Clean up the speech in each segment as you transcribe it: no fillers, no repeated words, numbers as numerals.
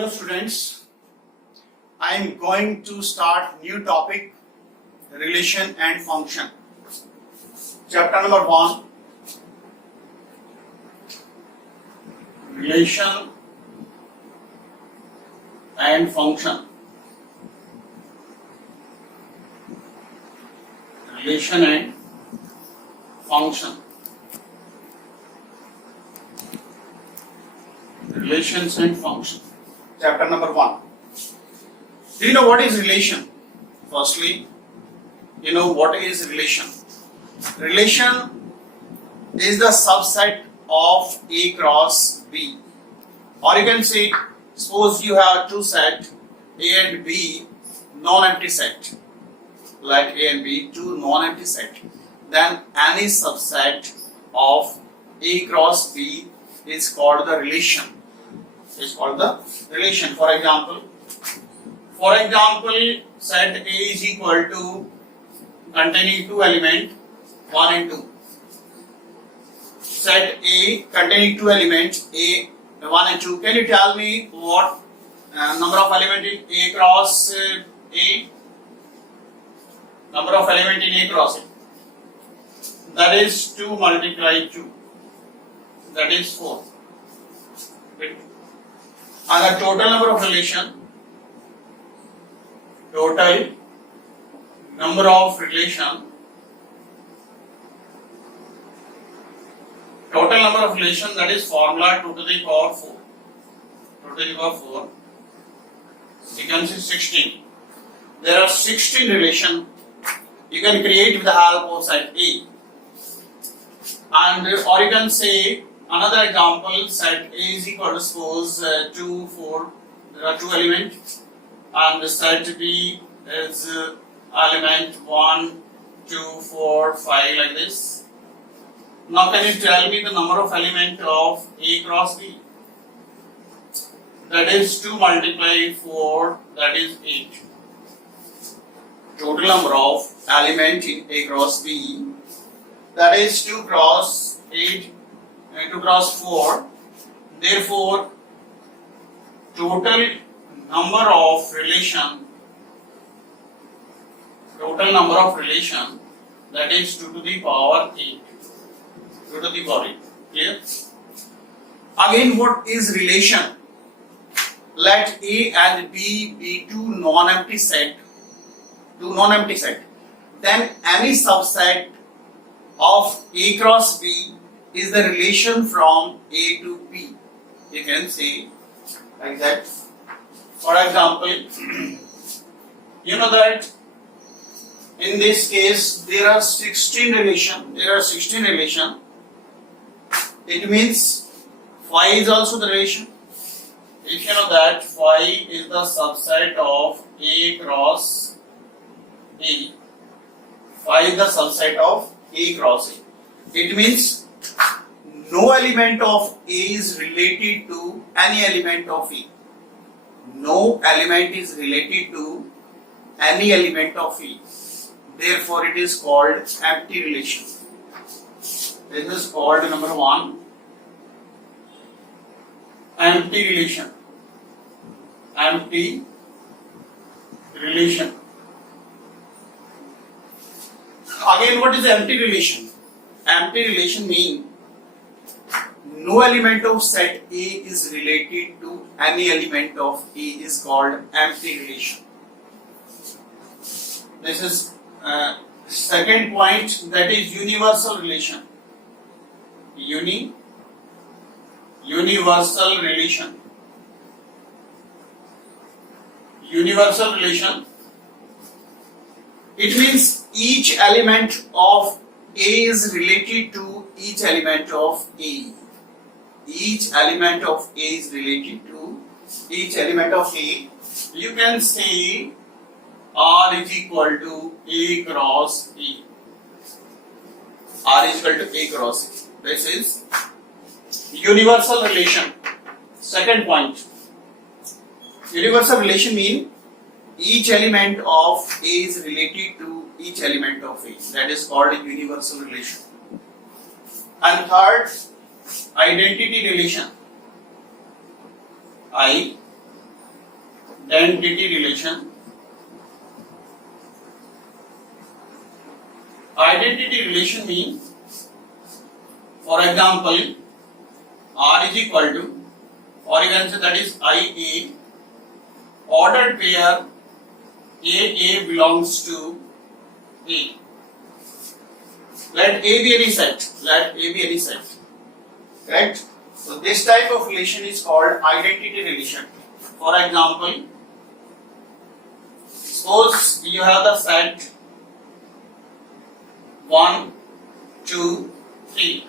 Hello students, I am going to start new topic, relation and function. Chapter number 1, relation and function. Relation and function. Relations and function. Chapter number 1. Do you know what is relation? Firstly, you know what is relation. Relation is the subset of A cross B. Or you can say, suppose you have two sets A and B, non-empty set. Like A and B, two non-empty set. Then any subset of A cross B is called the relation. Is called the relation. For example, set A is equal to containing two elements 1 and 2. Set A containing two elements A 1 and 2. Can you tell me what number of elements in A cross A? Number of elements in A cross A. That is 2 multiply 2. That is 4. And the total number of relation, that is formula 2 to the power 4. 2 to the power 4. You can see 16. There are 16 relations you can create with the help of set A. And or you can say another example, set A is equal to suppose 2, 4, there are two elements, and set B is element 1, 2, 4, 5 like this. Now can you tell me the number of elements of A cross B? That is 2 multiply 4, that is 8. Total number of elements in A cross B, that is 2 cross 8, 2 cross 4. Therefore, total number of relation that is 2 to the power 8. 2 to the power 8. Clear? Again, what is relation? Let A and B be two non-empty set. Then any subset of A cross B is the relation from A to B. You can say like that. For example, you know that in this case there are 16 relation. It means phi is also the relation. If you know that phi is the subset of A cross A. Phi is the subset of A cross A. It means no element of A is related to any element of A. No element is related to any element of A. Therefore, it is called empty relation. This is called number 1, empty relation. Empty relation. Again, what is empty relation? Empty relation means no element of set A is related to any element of A is called empty relation. This is second point, that is universal relation. Universal relation. Universal relation. It means each element of A is related to each element of A. Each element of A is related to each element of A. You can say R is equal to A cross A. R is equal to A cross A. This is universal relation. Second point. Universal relation means each element of A is related to each element of A. That is called a universal relation. And third, identity relation. Identity relation. Identity relation means, for example, R is equal to, or you can say that is IA, ordered pair AA belongs to A. Let A be any set. Let A be any set. Correct? So this type of relation is called identity relation. For example, suppose you have the set 1, 2, 3.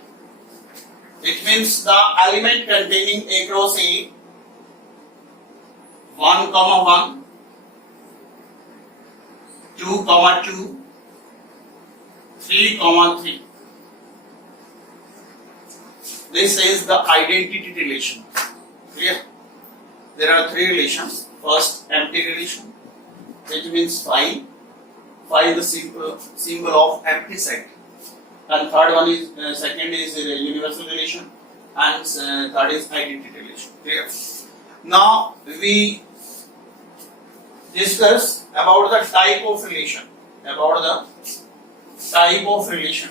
It means the element containing A cross A 1, 1, 2, 2, 3, 3. This is the identity relation. Clear? There are three relations. First, empty relation, which means phi. Phi is the symbol of empty set. And third one is second is universal relation, and third is identity relation. Clear? Now we discuss about the type of relation. About the type of relation.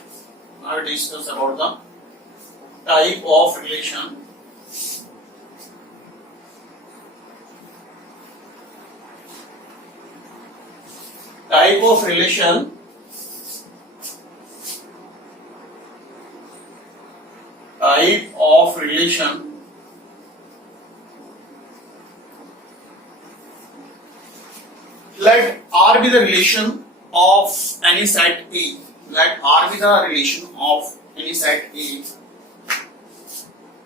Now we discuss about the type of relation. Type of relation. Type of relation. Let R be the relation of any set A. Let R be the relation of any set A.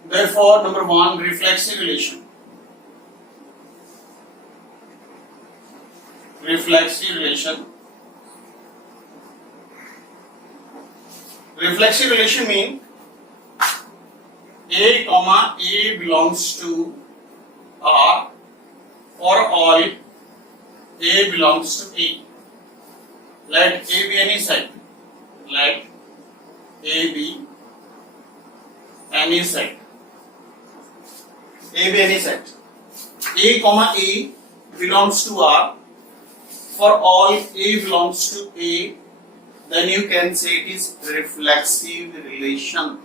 Therefore, number one, reflexive relation. Reflexive relation. Reflexive relation means A comma A belongs to R for all A belongs to A. Let A be any set. Let A be any set. A be any set. A comma A belongs to R for all A belongs to A. Then you can say it is reflexive relation.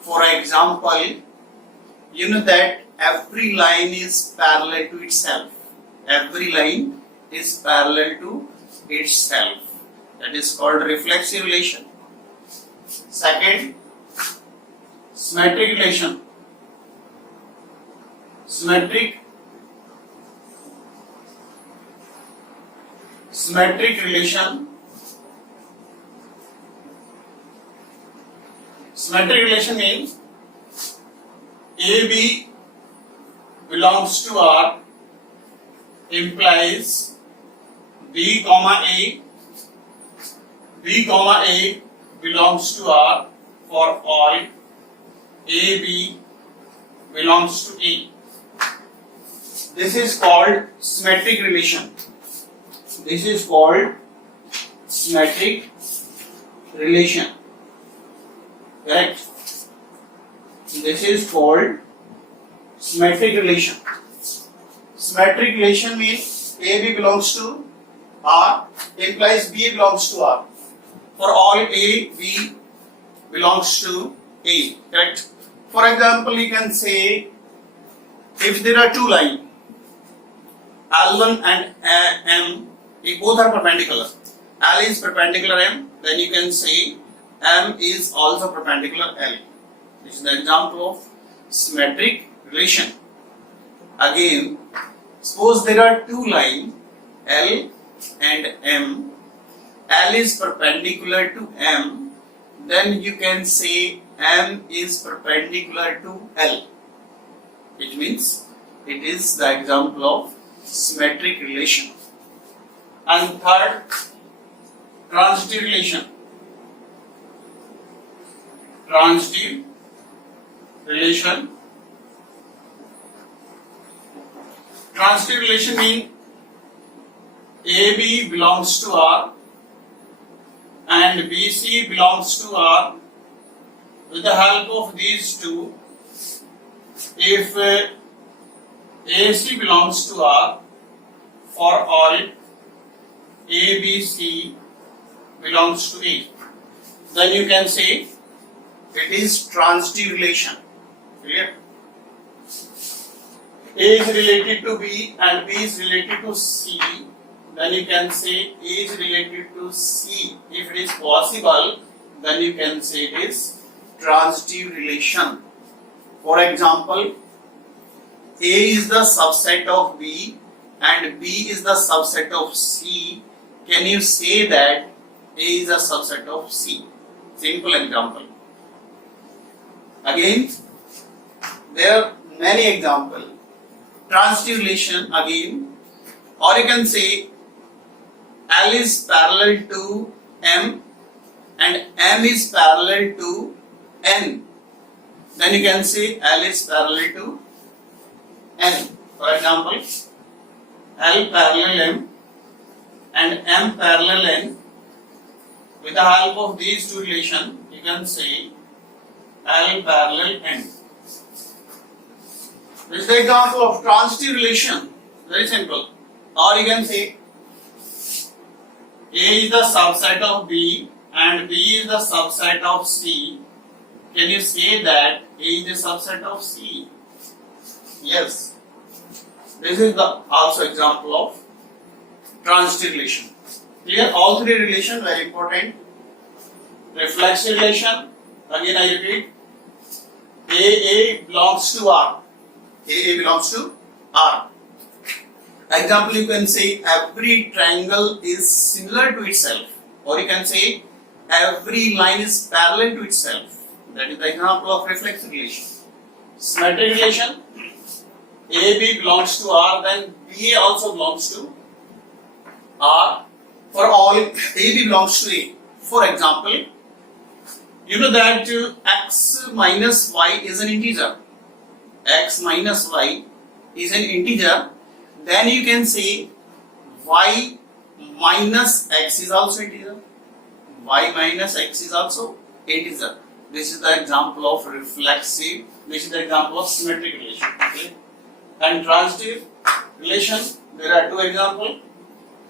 For example, you know that every line is parallel to itself. Every line is parallel to itself. That is called reflexive relation. Second, symmetric relation. Symmetric relation. Symmetric relation means AB belongs to R implies B comma A belongs to R for all AB belongs to A. This is called symmetric relation. This is called symmetric relation. Correct? This is called symmetric relation. Symmetric relation means AB belongs to R implies B belongs to R. For all A, B belongs to A. Correct? For example, you can say if there are two lines L1 and M, if both are perpendicular, L is perpendicular M, then you can say M is also perpendicular L. This is the example of symmetric relation. Again, suppose there are two lines L and M. L is perpendicular to M, then you can say M is perpendicular to L, which means it is the example of symmetric relation. And third, transitive relation. Transitive relation. Transitive relation means AB belongs to R and BC belongs to R. With the help of these two, if AC belongs to R for all A, B, C belongs to A, then you can say it is transitive relation. Clear? A is related to B and B is related to C, then you can say A is related to C. If it is possible, then you can say it is transitive relation. For example, A is the subset of B and B is the subset of C. Can you say that A is a subset of C? Simple example. Again, there are many examples. Transitive relation again, or you can say L is parallel to M and M is parallel to N. Then you can say L is parallel to N. For example, L parallel M and M parallel N. With the help of these two relations, you can say L parallel N. This is the example of transitive relation. Very simple. Or you can say A is the subset of B and B is the subset of C. Can you say that A is a subset of C? Yes. This is the also example of transitive relation. Clear? All three relations very important. Reflexive relation. Again I repeat. AA belongs to R. AA belongs to R. Example, you can say every triangle is similar to itself, or you can say every line is parallel to itself. That is the example of reflexive relation. Symmetric relation. AB belongs to R, then BA also belongs to R. For all AB belongs to A. For example, you know that x minus y is an integer. X minus y is an integer. Then you can say y minus x is also integer. Y minus x is also integer. This is the example of reflexive. This is the example of symmetric relation. Okay? And transitive relation, there are two examples.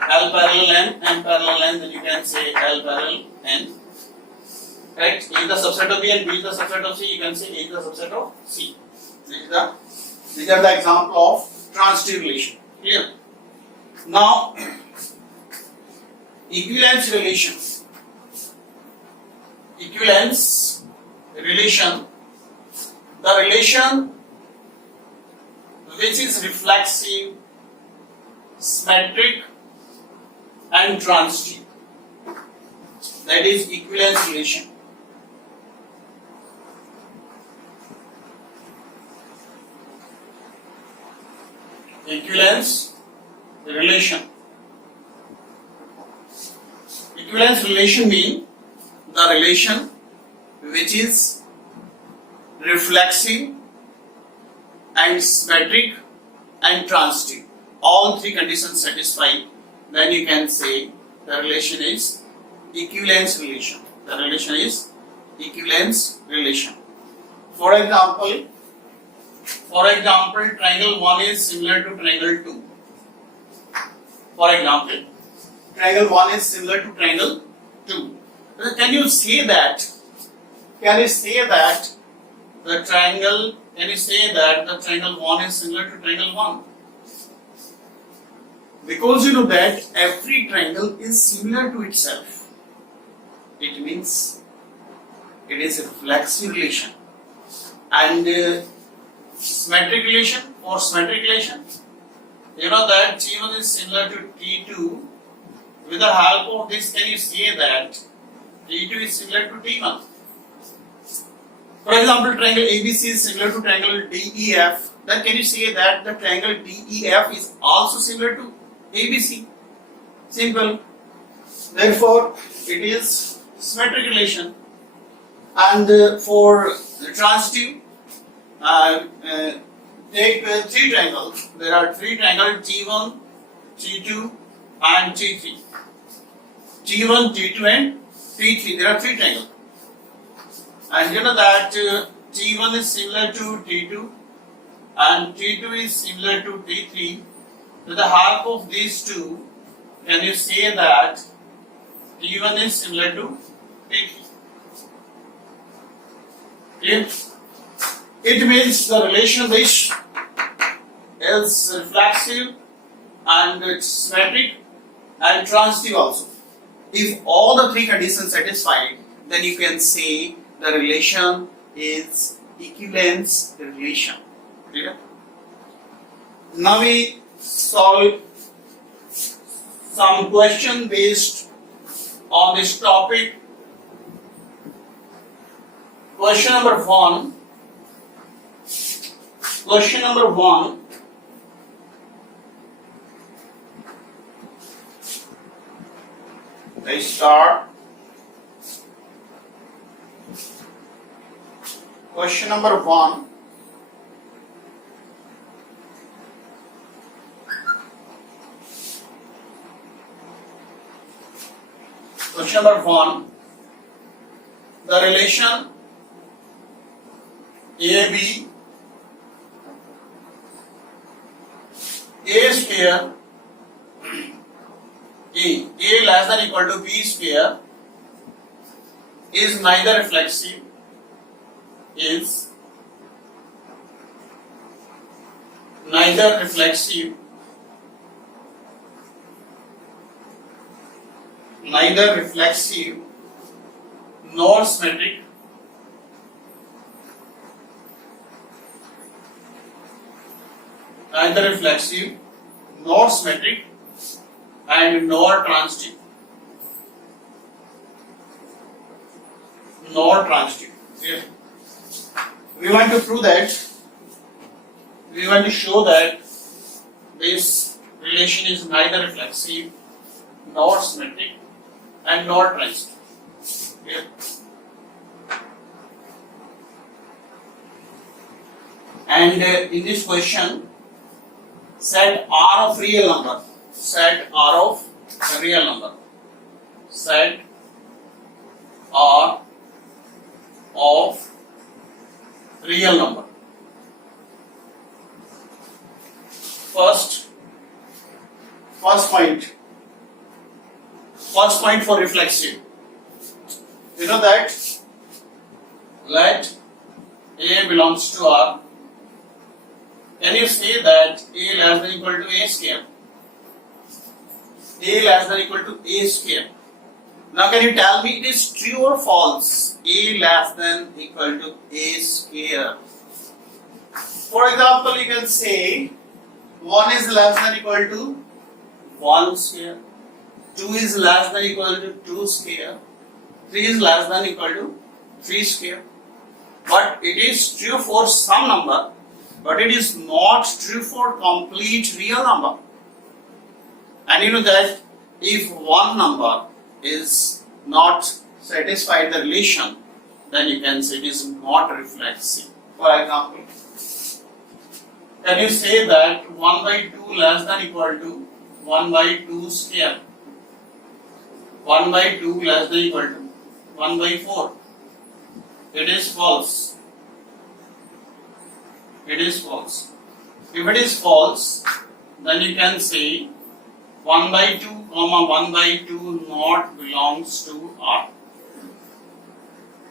L parallel N, N parallel N, then you can say L parallel N. Right? A is the subset of B and B is the subset of C, you can say A is the subset of C. These are the example of transitive relation. Clear? Now, equivalence relation. Equivalence relation, the relation which is reflexive, symmetric and transitive. That is equivalence relation. Equivalence relation. Equivalence relation means the relation which is reflexive and symmetric and transitive. All three conditions satisfied, then you can say the relation is equivalence relation. The relation is equivalence relation. For example, triangle 1 is similar to triangle 2. For example, triangle 1 is similar to triangle 2. Can you say that the triangle 1 is similar to triangle 1? Because you know that every triangle is similar to itself. It means it is a reflexive relation. And symmetric relation, for symmetric relation, you know that T1 is similar to T2. With the help of this, can you say that T2 is similar to T1? For example, triangle ABC is similar to triangle DEF. Then can you say that the triangle DEF is also similar to ABC? Simple. Therefore, it is symmetric relation. And for the transitive, take three triangles. There are three triangles T1, T2 and T3. T1, T2 and T3. There are three triangles. And you know that T1 is similar to T2 and T2 is similar to T3. with the help of these two, can you say that T1 is similar to T3? It means the relation which is reflexive and it's symmetric and transitive also. If all the three conditions satisfied, then you can say the relation is equivalence relation. Clear? Now we solve some question based on this topic. Question number one. Question number one. Let's start. Question number one. Question number one. The relation AB A square A less than equal to B square is neither reflexive nor symmetric and nor transitive. Yeah. We want to prove that, we want to show that this relation is neither reflexive nor symmetric and nor transitive. Yeah. And in this question, set R of real number. Set R of real number. Set R of real number. First point for reflexive. You know that let A belongs to R. Can you say that A less than equal to A square? A less than equal to A square. Now can you tell me it is true or false? A less than equal to A square. For example, you can say 1 is less than equal to 1 square, 2 is less than equal to 2 square, 3 is less than equal to 3 square. But it is true for some number, but it is not true for complete real number. And you know that if one number is not satisfied the relation, then you can say it is not reflexive. For example, can you say that 1 by 2 less than equal to 1 by 2 square? 1 by 2 less than equal to 1 by 4. It is false. It is false. If it is false, then you can say 1 by 2 comma 1 by 2 not belongs to R.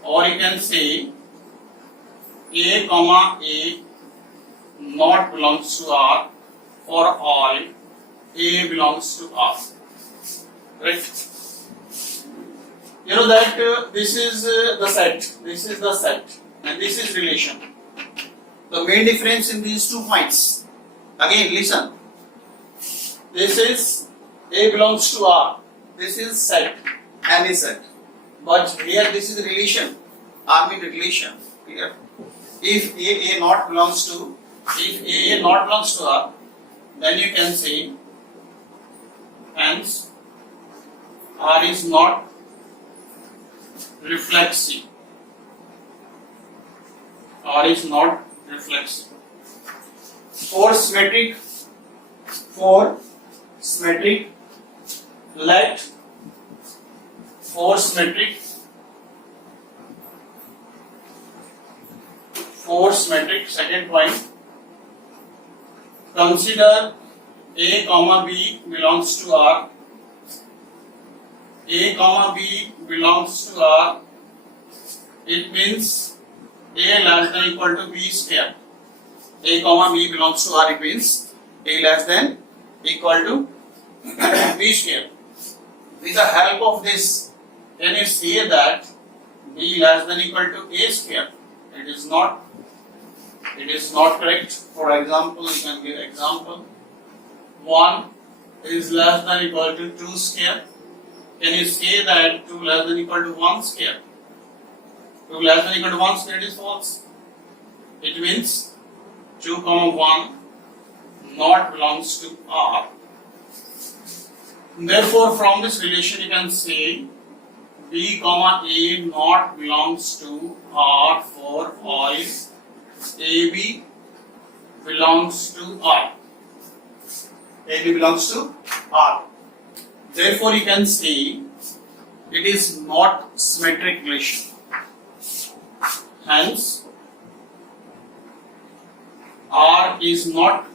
Or you can say A comma A not belongs to R for all A belongs to R. Right? You know that this is the set, and this is relation. The main difference in these 2 points, again listen, this is A belongs to R, this is set, any set, but here this is relation, R means relation. Clear? If A not belongs to R, then you can say hence R is not reflexive. R is not reflexive. For symmetric, let for symmetric, second point, consider A comma B belongs to R. A comma B belongs to R. It means A less than equal to B square. A comma B belongs to R. It means A less than equal to B square. With the help of this, can you say that B less than equal to A square? It is not correct. For example, you can give example. 1 is less than equal to 2 square. Can you say that 2 less than equal to 1 square? 2 less than equal to 1 square, it is false. It means 2 comma 1 not belongs to R. Therefore, from this relation you can say B comma A not belongs to R for all AB belongs to R. AB belongs to R. Therefore, you can say it is not symmetric relation. Hence, R is not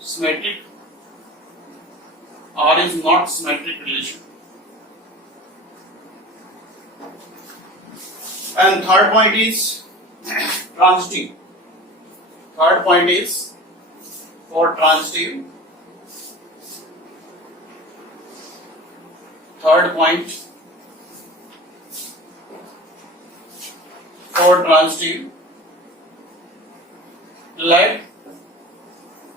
symmetric. R is not symmetric relation. And third point is transitive. Third point is for transitive. Third point for transitive. Let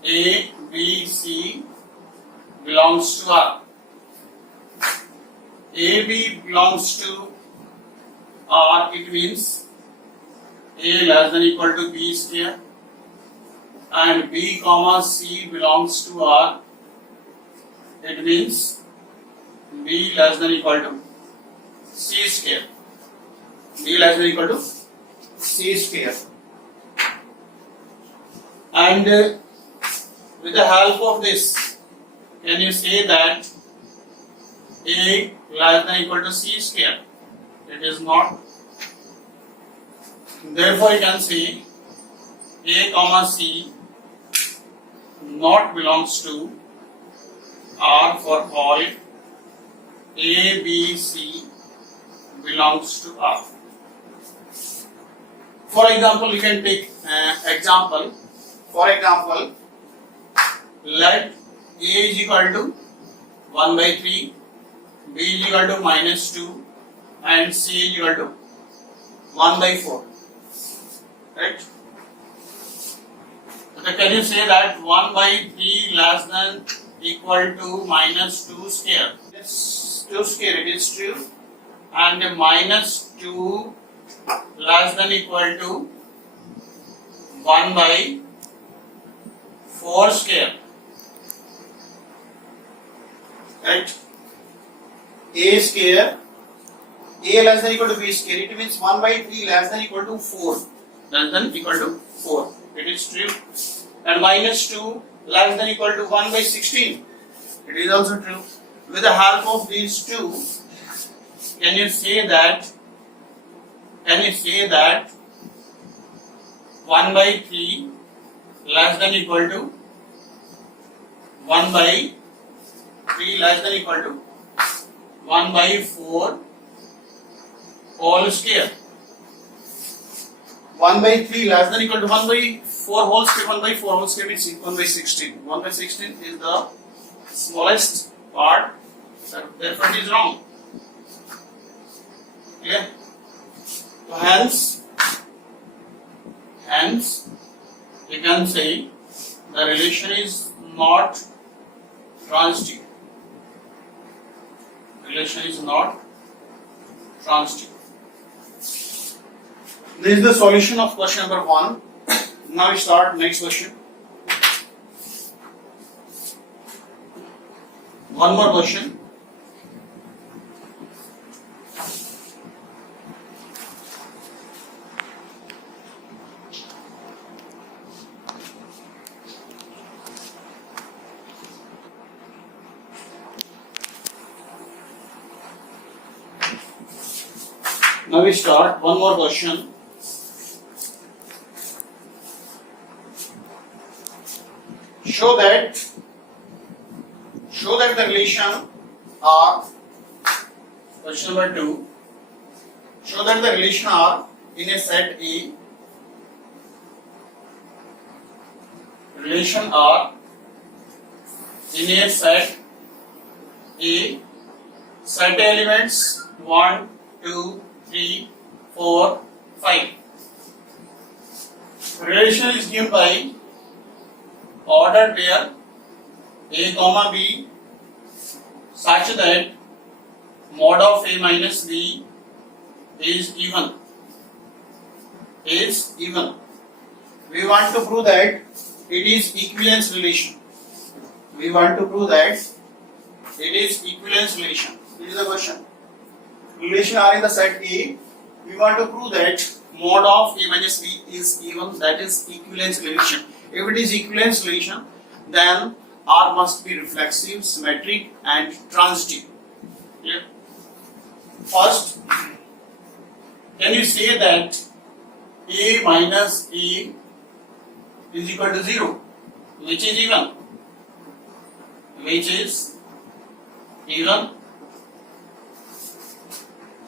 A, B, C belongs to R. AB belongs to R, it means A less than equal to B square, and B comma C belongs to R, it means B less than equal to C square. B less than equal to C square. And with the help of this, can you say that A less than equal to C square? It is not. Therefore, you can say A comma C not belongs to R for all A, B, C belongs to R. For example, you can take example. For example, let A is equal to 1 by 3, B is equal to minus 2, and C is equal to 1 by 4. Right? So can you say that 1 by 3 less than equal to minus 2 square? It's 2 square, it is true. And minus 2 less than equal to 1 by 4 square. Right? A square, A less than equal to B square, it means 1 by 3 less than equal to 4. Less than equal to 4. It is true. And minus 2 less than equal to 1 by 16. It is also true. With the help of these two, can you say that 1 by 3 less than equal to 1 by 3 less than equal to 1 by 4 whole square? 1 by 3 less than equal to 1 by 4 whole square. 1 by 4 whole square means 1 by 16. 1 by 16 is the smallest part, therefore it is wrong. Clear? So hence you can say the relation is not transitive. Relation is not transitive. This is the solution of question number 1. Now we start next question. One more question. Now we start one more question. show that the relation are, question number 2, show that the relation are in a set A, relation are in a set A, set elements 1, 2, 3, 4, 5. Relation is given by ordered pair A comma B such that mod of A minus B is even. We want to prove that it is equivalence relation. We want to prove that it is equivalence relation. This is the question. Relation are in the set A. We want to prove that mod of A minus B is even, that is equivalence relation. If it is equivalence relation, then R must be reflexive, symmetric and transitive. Clear? First, can you say that A minus A is equal to 0, which is even? Which is even?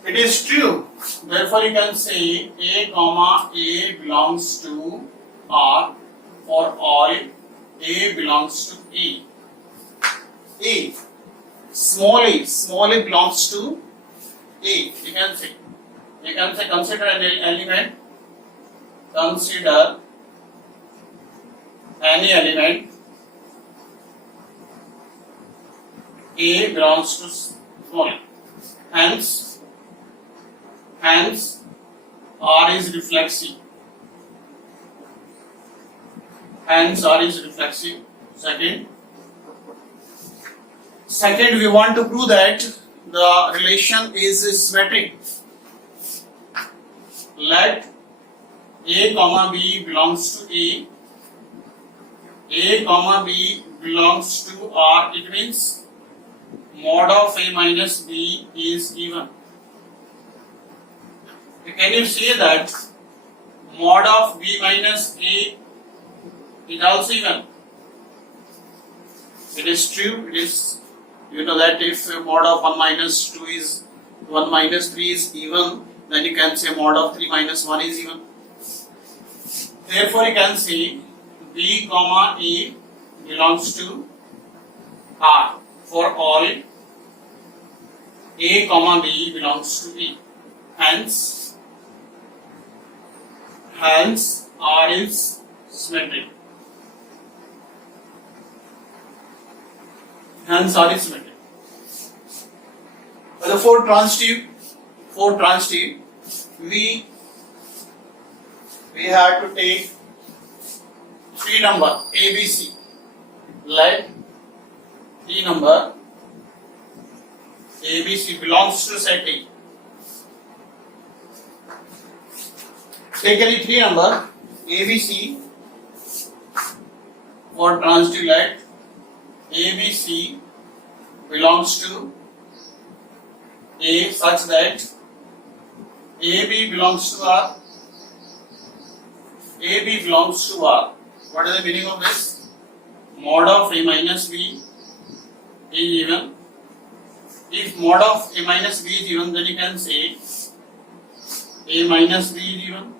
It is true. Therefore, you can say A comma A belongs to R for all A belongs to A. A, small a belongs to A. You can say consider an element. Consider any element A belongs to small a. Hence R is reflexive. Second, we want to prove that the relation is symmetric. Let A comma B belongs to A comma B belongs to R. It means mod of A minus B is even. Can you say that mod of B minus A is also even? It is true. It is, you know that if mod of 1 minus 2 is 1 minus 3 is even, then you can say mod of 3 minus 1 is even. Therefore, you can say B comma A belongs to R for all A comma B belongs to A. Hence R is symmetric. The four transitive, we have to take 3 number ABC. Let 3 number ABC belongs to set A. Take any 3 number ABC for transitive. Let ABC belongs to A such that AB belongs to R. AB belongs to R. What is the meaning of this? Mod of A minus B is even. If mod of A minus B is even, then you can say A minus B is even.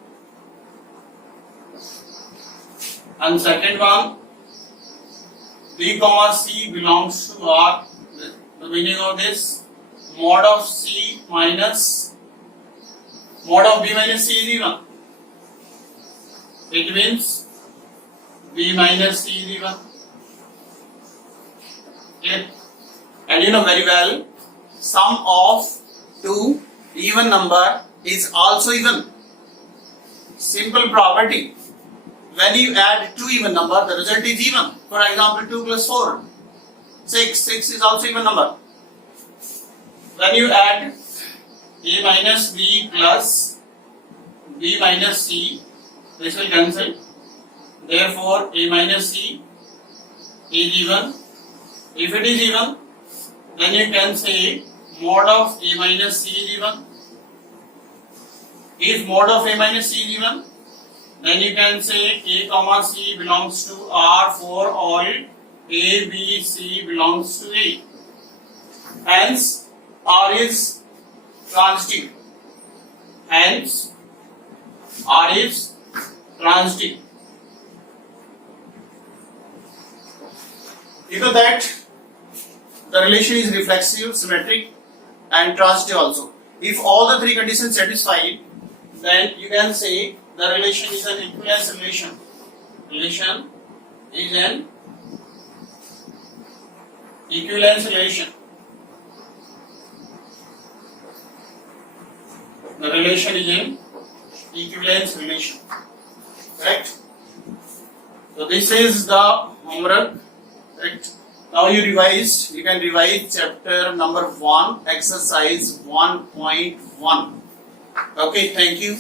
And second one, B comma C belongs to R. The meaning of this, mod of C minus mod of B minus C is even. It means B minus C is even. Okay. And you know very well, sum of 2 even number is also even. Simple property. When you add 2 even number, the result is even. For example, 2 plus 4, 6. 6 is also even number. When you add A minus B plus B minus C, this will cancel. Therefore, A minus C is even. If it is even, then you can say mod of A minus C is even. If mod of A minus C is even, then you can say A comma C belongs to R for all A, B, C belongs to A. Hence, R is transitive. Hence, R is transitive. Because that the relation is reflexive, symmetric, and transitive also. If all the three conditions satisfied, then you can say the relation is an equivalence relation. Relation is an equivalence relation. The relation is an equivalence relation. Correct? So this is the homework. Correct? Now you can revise chapter number 1, exercise 1.1. Okay, thank you.